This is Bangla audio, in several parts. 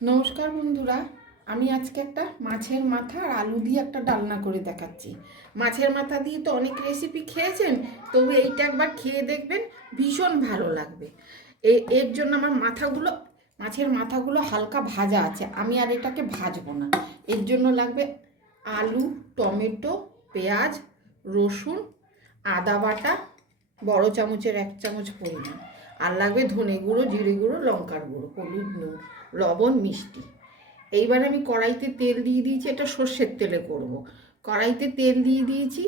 নমস্কার বন্ধুরা, আমি আজকে একটা মাছের মাথা আর আলু দিয়ে একটা ডালনা করে দেখাচ্ছি। মাছের মাথা দিয়ে তো অনেক রেসিপি খেয়েছেন, তবে এইটা একবার খেয়ে দেখবেন, ভীষণ ভালো লাগবে। এর জন্য আমার মাছের মাথাগুলো হালকা ভাজা আছে, আমি আর এটাকে ভাজবো না। এর জন্য লাগবে আলু, টমেটো, পেঁয়াজ, রসুন, আদা বাটা বড় চামচের 1 চামচ পরিমাণ, আর লাগবে ধনে গুঁড়ো, জিরে গুঁড়ো, লঙ্কার গুঁড়ো, হলুদ, নুন, লবণ, মিষ্টি। এইবার আমি কড়াইতে তেল দিয়ে দিয়েছি, এটা সর্ষের তেলে করব। কড়াইতে তেল দিয়ে দিয়েছি,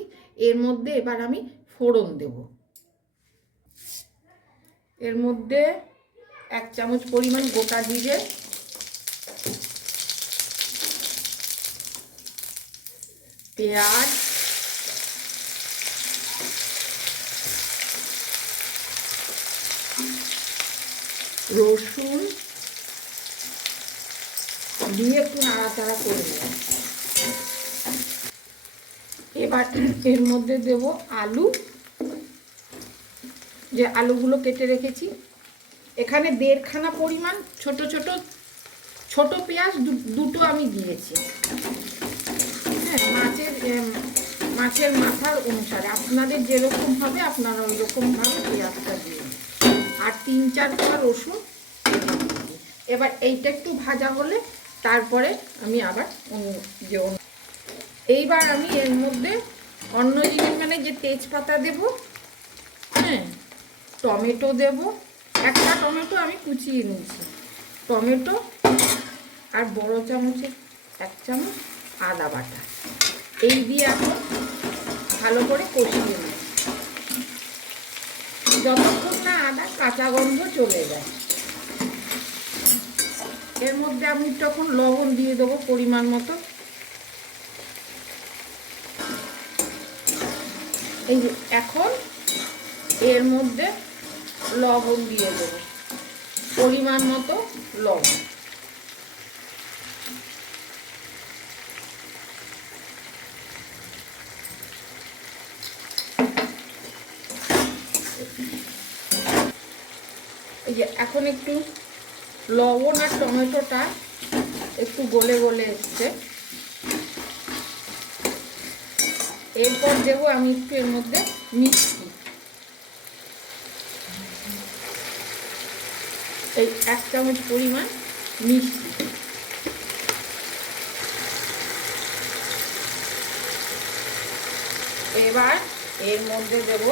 এর মধ্যে এবার আমি ফোড়ন দেব। এর মধ্যে 1 চামচ পরিমাণ গোটা জিরে, পেঁয়াজ, রসুন দিয়ে একটু নাড়াচাড়া করে নেব। এবার এর মধ্যে দেব আলু, যে আলুগুলো কেটে রেখেছি। এখানে 1.5 খানা পরিমাণ ছোট পেঁয়াজ দুটো আমি দিয়েছি। হ্যাঁ, মাছের মাথার অনুসারে আপনাদের যেরকম হবে আপনারা ওই রকমভাবে পেঁয়াজটা দিন। আর 3-4 কোয়া রসুন। এবার এইটা একটু ভাজা হলে তারপরে আমি আবার এইবার আমি এর মধ্যে অন্য জিনিস মানে যে তেজপাতা দেব, হ্যাঁ, টমেটো দেব। একটা টমেটো আমি কুচিয়ে নিয়েছি, টমেটো, আর বড় চামচের 1 চামচ আদা বাটা। এই দিয়ে এখন ভালো করে কষিয়ে নেব, যতক্ষণ না আদা কাঁচা গন্ধ চলে যায়। এর মধ্যে আমি তখন লবণ দিয়ে দেবো পরিমাণ মতো। এই যে এখন এর মধ্যে লবণ দিয়ে দেবো পরিমাণ মতো লবণ। এই যে এখন একটু লবণ আর টমেটোটা একটু গলে গলে এসছে। এরপর দেবো আমি একটু এর মধ্যে মিষ্টি, এই 1 চামচ পরিমাণ মিষ্টি। এবার এর মধ্যে দেব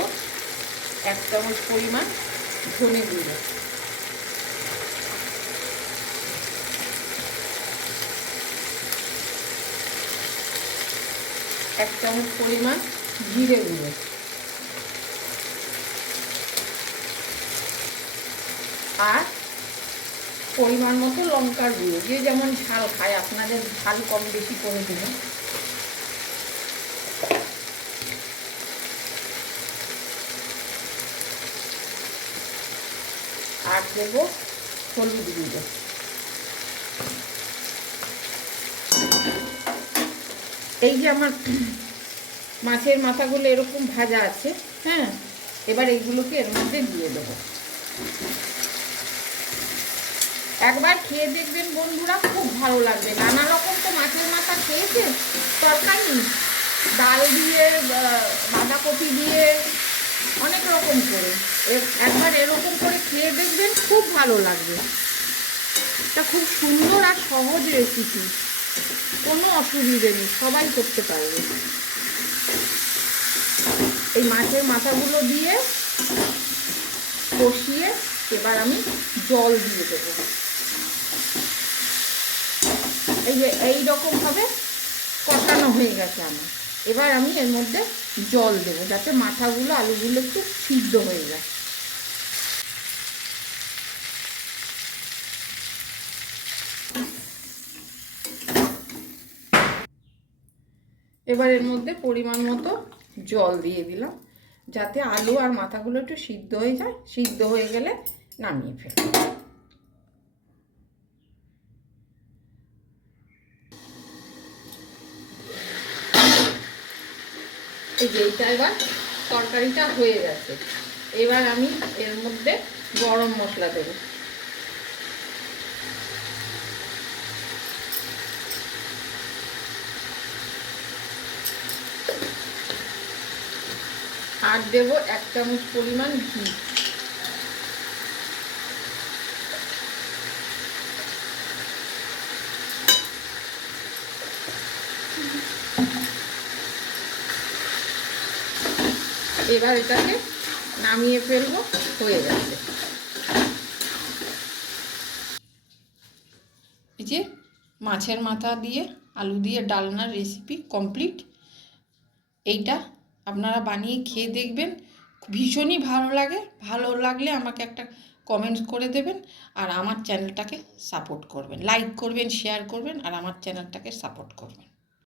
1 চামচ পরিমাণ ধনে গুঁড়ো, 1 চামচ পরিমাণ জিরে গুঁড়ো, আর পরিমাণ মতো লঙ্কার গুঁড়ো। যে যেমন ঝাল খায়, আপনাদের ঝাল কম বেশি করে দেবেন। আর দেব হলুদ গুঁড়ো। এই যে আমার মাছের মাথাগুলো এরকম ভাজা আছে, হ্যাঁ, এবার এইগুলোকে এর মধ্যে দিয়ে দেবো। একবার খেয়ে দেখবেন বন্ধুরা, খুব ভালো লাগবে। নানা রকম তো মাছের মাথা খেয়েছে, তরকারি, ডাল দিয়ে, বাঁধাকপি দিয়ে, অনেক রকম করে। একবার এরকম করে খেয়ে দেখবেন, খুব ভালো লাগবে। এটা খুব সুন্দর আর সহজ রেসিপি, কোনো অসুবিধে নেই, সবাই করতে পারবে। এই মাছের মাথাগুলো দিয়ে কষিয়ে এবার আমি জল দিয়ে দেবো। এই যে এইরকমভাবে কষানো হয়ে গেছে আমার। এবার আমি এর মধ্যে জল দেবো, যাতে মাথাগুলো, আলুগুলো একটু সিদ্ধ হয়ে যায়। এবার এর মধ্যে পরিমাণ মতো জল দিয়ে দিলাম, যাতে আলু আর মাথাগুলো একটু সিদ্ধ হয়ে যায়। সিদ্ধ হয়ে গেলে নামিয়ে ফেলব। এই যে এইটা এবার তরকারিটা হয়ে গেছে। এবার আমি এর মধ্যে গরম মশলা দেব। আর দেবো 1 চামচ পরিমাণ ঘি। এবার এটাকে নামিয়ে ফেলবো, হয়ে গেছে। এই যে মাছের মাথা দিয়ে আলু দিয়ে ডালনার রেসিপি কমপ্লিট। এইটা আপনারা বানিয়ে খেয়ে দেখবেন, ভীষণই ভালো লাগে। ভালো লাগলে আমাকে একটা কমেন্টস করে দেবেন, আর আমার চ্যানেলটাকে সাপোর্ট করবেন, লাইক করবেন, শেয়ার করবেন, আর আমার চ্যানেলটাকে সাপোর্ট করবেন।